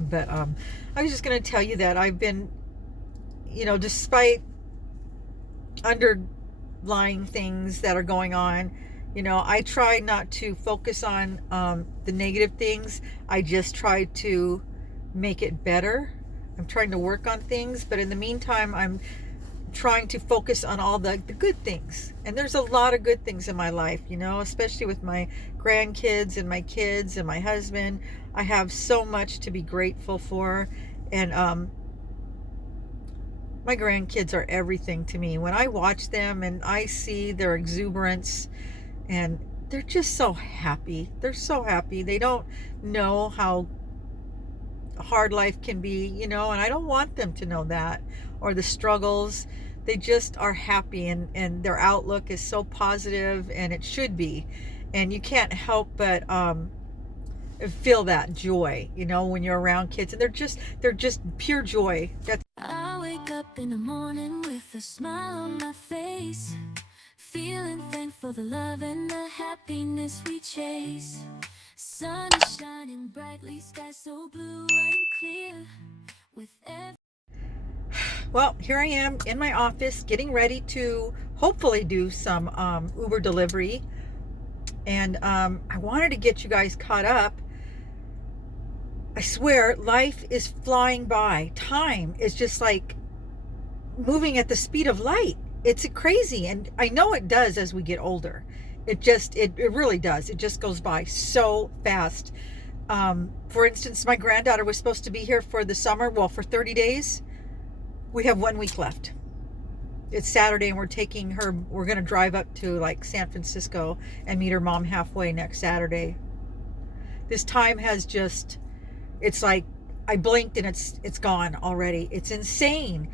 But I was just going to tell you that I've been, despite underlying things that are going on, I try not to focus on the negative things. I just try to make it better. I'm trying to work on things, but in the meantime, I'm trying to focus on all the good things. And there's a lot of good things in my life, especially with my grandkids and my kids and my husband. I have so much to be grateful for. And my grandkids are everything to me. When I watch them and I see their exuberance, and they're just so happy. They're so happy. They don't know how hard life can be, and I don't want them to know that, or the struggles. They just are happy, and their outlook is so positive, and it should be. And you can't help but feel that joy, when you're around kids, and they're just pure joy. I wake up in the morning with a smile on my face, feeling thankful for the love and the happiness we chase. Sun is shining brightly, sky so blue and clear. Well, here I am in my office getting ready to hopefully do some Uber delivery. And I wanted to get you guys caught up. I swear, life is flying by. Time is just like moving at the speed of light. It's crazy. And I know it does as we get older. It really does. It just goes by so fast. For instance, my granddaughter was supposed to be here for the summer. Well, for 30 days. We have 1 week left. It's Saturday, and we're going to drive up to like San Francisco and meet her mom halfway next Saturday. This time has just, it's like I blinked and it's gone already. It's insane.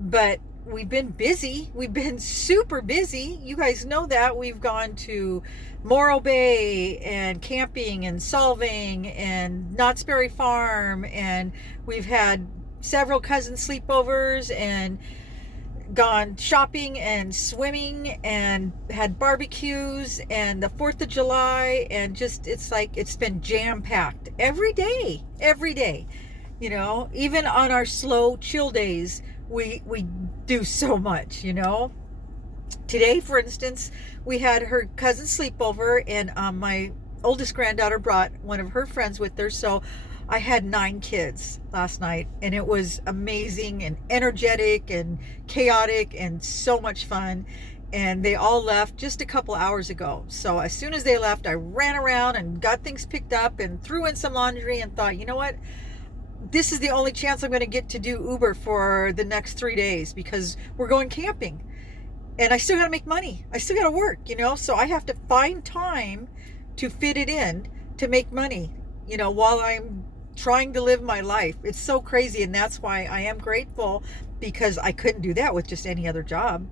But we've been busy. We've been super busy. You guys know that. We've gone to Morro Bay and camping and Solving and Knott's Berry Farm, and we've had several cousin sleepovers and gone shopping and swimming and had barbecues and the 4th of July, and just it's like it's been jam-packed every day, even on our slow chill days. We do so much. Today, for instance, we had her cousin sleepover, and my oldest granddaughter brought one of her friends with her, so I had 9 kids last night, and it was amazing and energetic and chaotic and so much fun. And they all left just a couple hours ago. So as soon as they left, I ran around and got things picked up and threw in some laundry and thought, you know what? This is the only chance I'm going to get to do Uber for the next 3 days, because we're going camping. And I still got to make money. I still got to work, so I have to find time to fit it in to make money, while I'm trying to live my life. It's so crazy. And that's why I am grateful, because I couldn't do that with just any other job,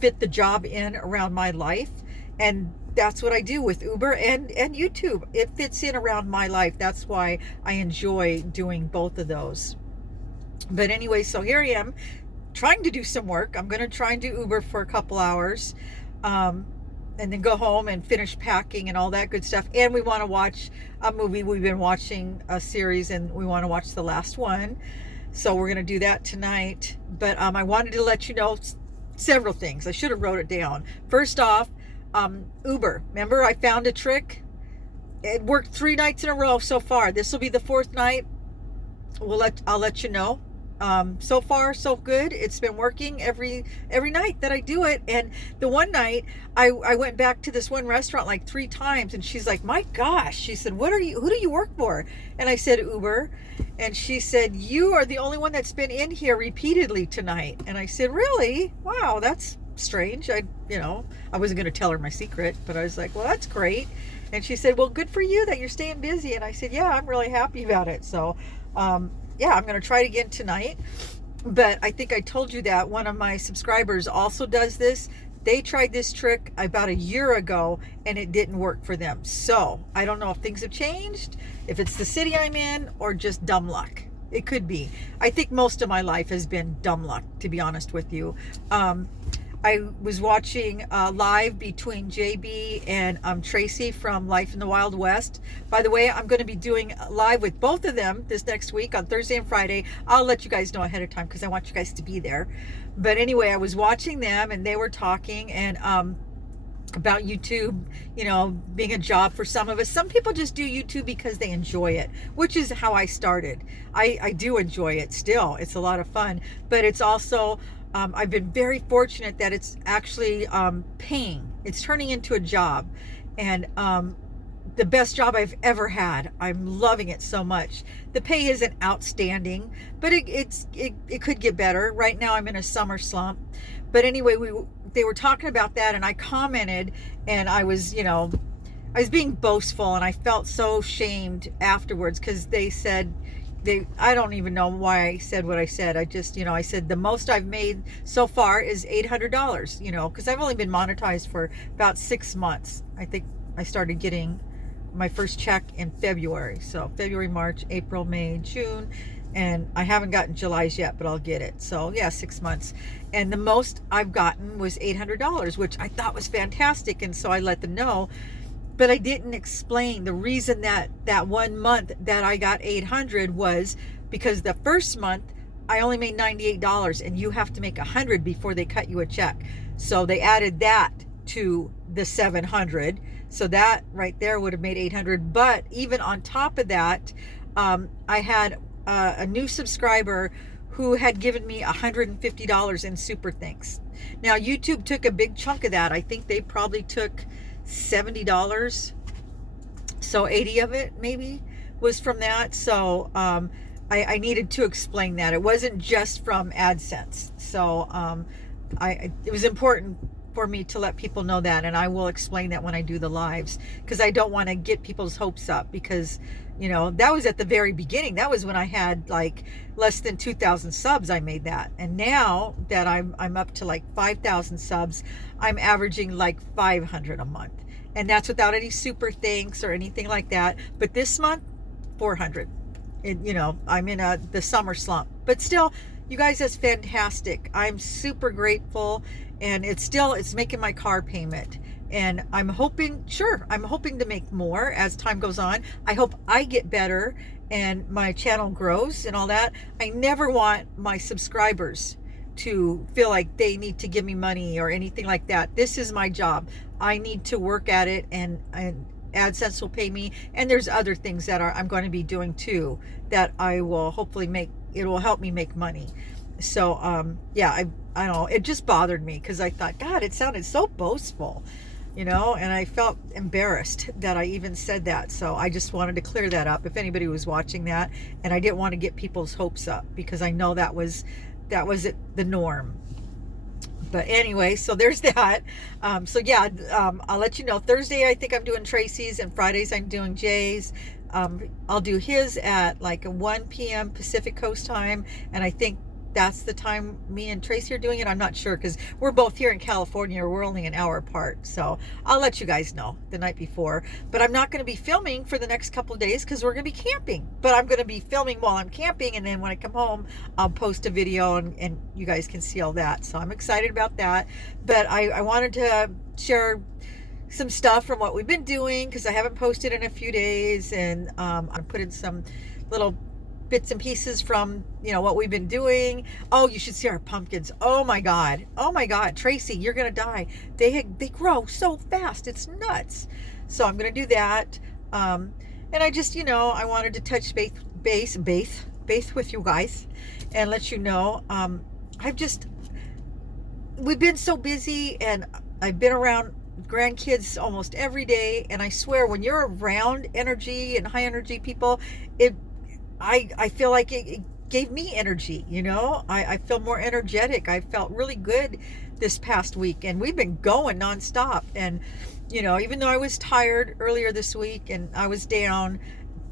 fit the job in around my life. And that's what I do with Uber and YouTube. It fits in around my life. That's why I enjoy doing both of those. But anyway, so here I am trying to do some work. I'm going to try and do Uber for a couple hours. And then go home and finish packing and all that good stuff. And we want to watch a movie. We've been watching a series, and we want to watch the last one. So we're going to do that tonight. But I wanted to let you know several things. I should have wrote it down. First off, Uber. Remember, I found a trick. It worked 3 nights in a row so far. This will be the 4th night. I'll let you know. So far so good. It's been working every night that I do it. And the one night I went back to this one restaurant like 3 times, and she's like, my gosh, she said, who do you work for? And I said, Uber. And she said, you are the only one that's been in here repeatedly tonight. And I said, really? Wow, that's strange. I wasn't going to tell her my secret, but I was like, well, that's great. And she said, well, good for you that you're staying busy. And I said, yeah, I'm really happy about it. So yeah, I'm going to try it again tonight. But I think I told you that one of my subscribers also does this. They tried this trick about a year ago, and it didn't work for them. So I don't know if things have changed, if it's the city I'm in, or just dumb luck. It could be. I think most of my life has been dumb luck, to be honest with you. I was watching live between JB and Tracie from Life in the Wild West. By the way, I'm going to be doing live with both of them this next week on Thursday and Friday. I'll let you guys know ahead of time because I want you guys to be there. But anyway, I was watching them and they were talking and about YouTube, you know, being a job for some of us. Some people just do YouTube because they enjoy it, which is how I started. I do enjoy it still. It's a lot of fun, but it's also, I've been very fortunate that it's actually paying. It's turning into a job, and the best job I've ever had. I'm loving it so much. The pay isn't outstanding, but it could get better. Right now I'm in a summer slump. But anyway, they were talking about that and I commented, and I was, you know, I was being boastful, and I felt so shamed afterwards because they said, I don't even know why I said what I said. I just, you know, I said the most I've made so far is $800, you know, because I've only been monetized for about 6 months. I think I started getting my first check in February. So February, March, April, May, June, and I haven't gotten July's yet, but I'll get it. So yeah, 6 months. And the most I've gotten was $800, which I thought was fantastic. And so I let them know, but I didn't explain the reason that 1 month that I got 800 was because the first month I only made $98, and you have to make 100 before they cut you a check. So they added that to the 700. So that right there would have made 800. But even on top of that, I had a new subscriber who had given me $150 in super thanks. Now YouTube took a big chunk of that. I think they probably took $70. So 80 of it maybe was from that. So I needed to explain that. It wasn't just from AdSense. So it was important for me to let people know that, and I will explain that when I do the lives, because I don't want to get people's hopes up, because you know that was at the very beginning. That was when I had like less than 2,000 subs. I made that, and now that I'm up to like 5,000 subs, I'm averaging like 500 a month, and that's without any super thanks or anything like that. But this month, 400. And you know, I'm in the summer slump, but still, you guys, that's fantastic. I'm super grateful, and it's making my car payment, and I'm hoping to make more as time goes on. I hope I get better and my channel grows and all that. I never want my subscribers to feel like they need to give me money or anything like that. This is my job. I need to work at it, and AdSense will pay me, and there's other things that I'm going to be doing too that I will hopefully make. It will help me make money. So yeah, I don't know, it just bothered me because I thought, God, it sounded so boastful, you know, and I felt embarrassed that I even said that. So I just wanted to clear that up if anybody was watching that, and I didn't want to get people's hopes up because I know that was the norm. But anyway, so there's that. So yeah, I'll let you know. Thursday I think I'm doing Tracie's, and Fridays I'm doing Jay's. I'll do his at like 1 p.m. Pacific Coast time, and I think that's the time me and Tracie are doing it. I'm not sure because we're both here in California. We're only an hour apart, so I'll let you guys know the night before. But I'm not going to be filming for the next couple of days because we're going to be camping. But I'm going to be filming while I'm camping, and then when I come home, I'll post a video, and you guys can see all that. So I'm excited about that. But I wanted to share some stuff from what we've been doing because I haven't posted in a few days, and I put in some little bits and pieces from, you know, what we've been doing. Oh, you should see our pumpkins. Oh my God, Tracie, you're gonna die. They grow so fast, it's nuts. So I'm gonna do that, and I just, you know, I wanted to touch base with you guys and let you know, we've been so busy, and I've been around grandkids almost every day, and I swear when you're around energy and high energy people, I feel like it gave me energy, you know. I feel more energetic. I felt really good this past week, and we've been going nonstop. And you know, even though I was tired earlier this week and I was down,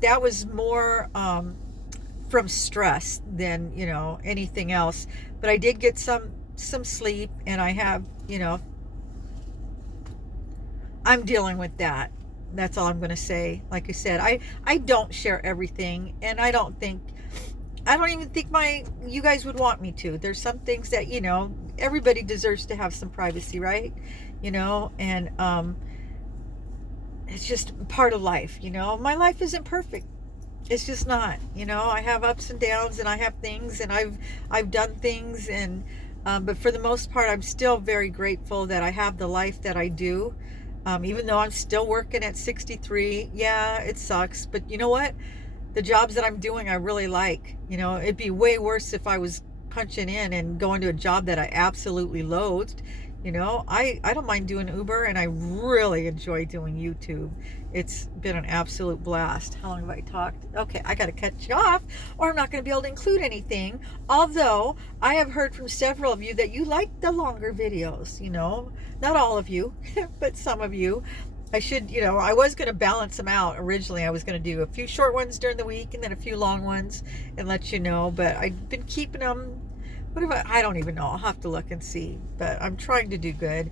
that was more from stress than, you know, anything else. But I did get some sleep, and I have, you know, I'm dealing with that. That's all I'm going to say. Like I said, I don't share everything, and I don't even think you guys would want me to. There's some things that, you know, everybody deserves to have some privacy, right? You know, and it's just part of life. You know, my life isn't perfect. It's just not. You know, I have ups and downs, and I have things, and I've done things, and but for the most part, I'm still very grateful that I have the life that I do. Even though I'm still working at 63, yeah, it sucks. But you know what? The jobs that I'm doing, I really like. You know, it'd be way worse if I was punching in and going to a job that I absolutely loathed. You know, I don't mind doing Uber, and I really enjoy doing YouTube. It's been an absolute blast. How long have I talked? Okay, I got to cut you off, or I'm not going to be able to include anything. Although I have heard from several of you that you like the longer videos. You know, not all of you, but some of you. I should, you know, I was going to balance them out. Originally, I was going to do a few short ones during the week and then a few long ones and let you know. But I've been keeping them. I don't even know. I'll have to look and see. But I'm trying to do good.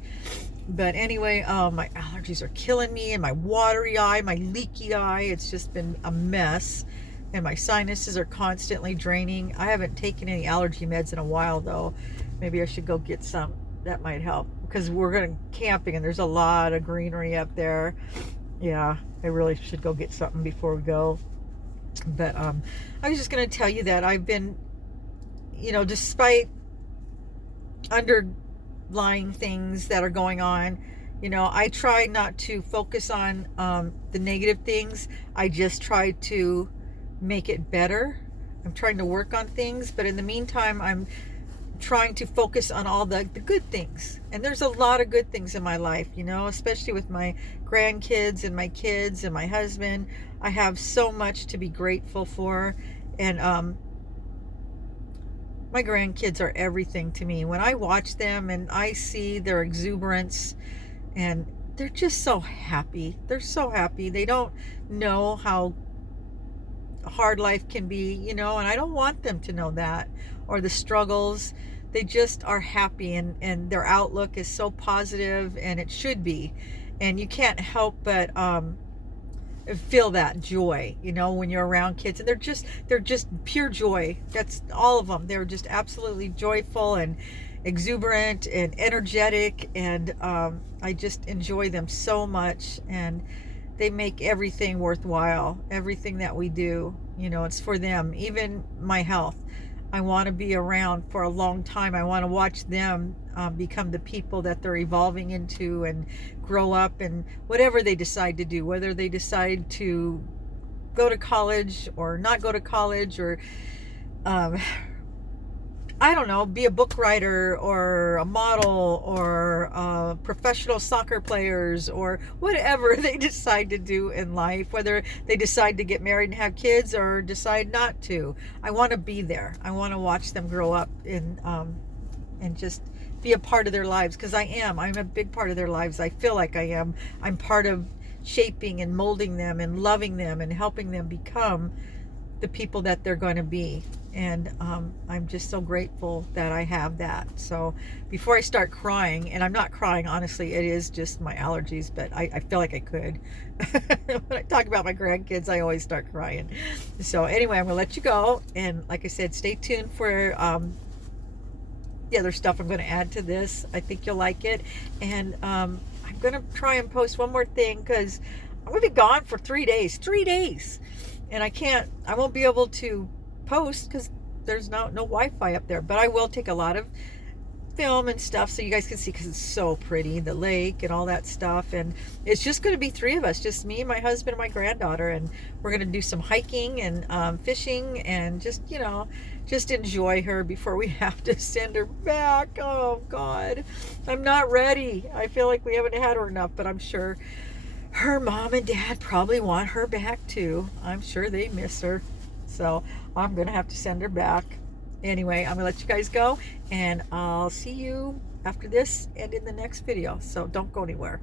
But anyway, my allergies are killing me, and my watery eye, my leaky eye. It's just been a mess. And my sinuses are constantly draining. I haven't taken any allergy meds in a while, though. Maybe I should go get some. That might help. Because we're going camping, and there's a lot of greenery up there. Yeah, I really should go get something before we go. But I was just going to tell you that I've been, you know, despite underlying things that are going on, you know, I try not to focus on the negative things. I just try to make it better. I'm trying to work on things, but in the meantime, I'm trying to focus on all the good things. And there's a lot of good things in my life, you know, especially with my grandkids and my kids and my husband. I have so much to be grateful for. And my grandkids are everything to me. When I watch them and I see their exuberance, and they're just so happy. They're so happy. They don't know how hard life can be, you know, and I don't want them to know that, or the struggles. They just are happy, and their outlook is so positive, and it should be. And you can't help but feel that joy, you know, when you're around kids, and they're just pure joy. That's all of them. They're just absolutely joyful and exuberant and energetic, and I just enjoy them so much, and they make everything worthwhile. Everything that we do, you know, it's for them. Even my health, I want to be around for a long time. I want to watch them become the people that they're evolving into, and grow up, and whatever they decide to do, whether they decide to go to college or not go to college, or I don't know, be a book writer or a model or professional soccer players, or whatever they decide to do in life, whether they decide to get married and have kids or decide not to. I want to be there. I want to watch them grow up and just be a part of their lives, because I'm a big part of their lives. I feel like I am. I'm part of shaping and molding them and loving them and helping them become the people that they're going to be. And I'm just so grateful that I have that. So before I start crying, and I'm not crying, honestly, it is just my allergies, but I feel like I could. When I talk about my grandkids, I always start crying. So anyway, I'm gonna let you go, and like I said, stay tuned for the other stuff I'm going to add to this. I think you'll like it. And I'm going to try and post one more thing, because I'm going to be gone for 3 days. 3 days. And I won't be able to post because there's no Wi-Fi up there. But I will take a lot of film and stuff so you guys can see, because it's so pretty, the lake and all that stuff. And it's just going to be 3 of us, just me, my husband, and my granddaughter. And we're going to do some hiking and fishing, and just, you know, just enjoy her before we have to send her back. Oh God, I'm not ready. I feel like we haven't had her enough, but I'm sure her mom and dad probably want her back too. I'm sure they miss her. So I'm going to have to send her back. Anyway, I'm going to let you guys go, and I'll see you after this and in the next video. So don't go anywhere.